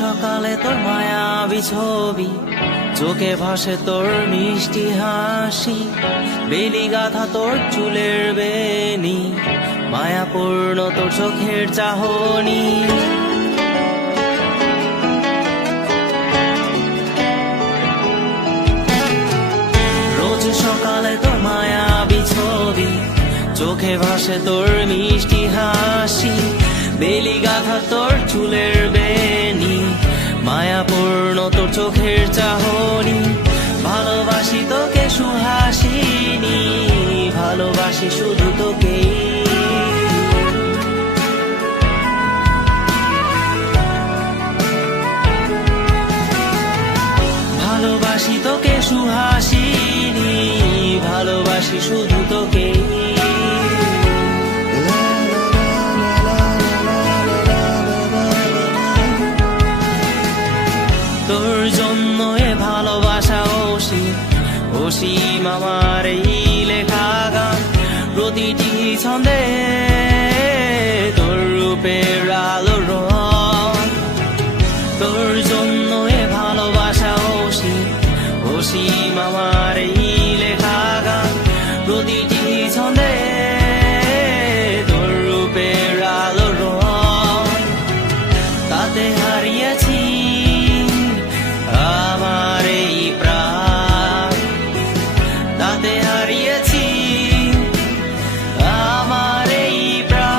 সকালে তোর মায়াবী ছবি, চোখে ভাসে তোর মিষ্টি হাসি, বেলি গাথা তোর চুলের বেনি, মায়াপূর্ণ তোর চোখের চাহনি। রোজ সকালে তোর মায়াবী ছবি, চোখে ভাসে তোর মিষ্টি হাসি, বেলি গাথা তোর চুলের বেনি, মায়াপূর্ণ তোর চোখের চাহনি। ভালোবাসি তোকে সুহাসিনী, ভালোবাসি শুধু তোকেই। ভালোবাসি তোকে সুহাসিনী, ভালোবাসি শুধু তোকেই। তোর জন্য এ ভালোবাসা অসীম আমার এই লেখা গান, প্রতিটি ছন্দে তোর রূপের আলো রং। তোর জন্য এ ভালোবাসা অসীম আমার এই লেখা গান, প্রতিটি ছন্দে তোর রূপের আলো রং। তাতে হারিয়েছি আমার এই প্রাণ, তাতে হারিয়েছি আমার এই প্রাণ।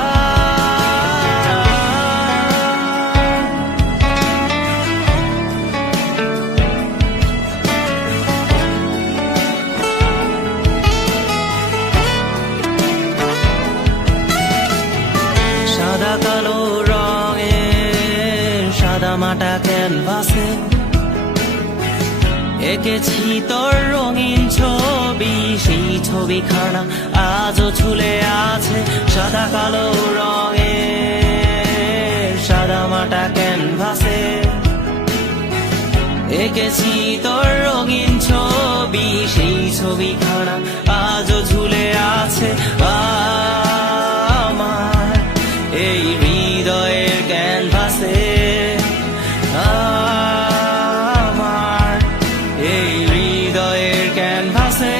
সাদা কালো রঙের সাদা মাটা ক্যানভাসে এঁকেছি তোর রঙিন ছবি, সেই ছবিখানা আজও ঝুলে আছে। সাদা কালো রঙের সাদা মাটা ক্যানভাসে এঁকেছি তোর রঙিন ছবি, সেই ছবিখানা আজও ঝুলে আছে আমার এই হৃদয়ের ক্যানভাসে। আমার এই হৃদয়ের ক্যানভাসে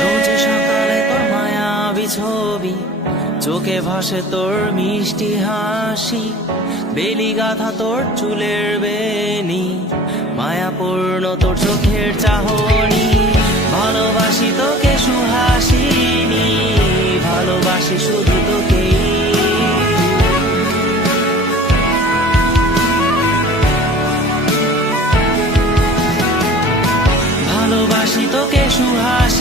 রোজ সকালে তোর মায়াবী ছবি, চোখে ভাসে তোর মিষ্টি হাসি, বেলি গাথা তোর চুলের বেনি, মায়াপূর্ণ তোর চোখের চাহনি। ভালোবাসি তোকে সুহাসিনী, ভালোবাসি শুধু তোকেই। ভালোবাসি তোকে সুহাসিনী,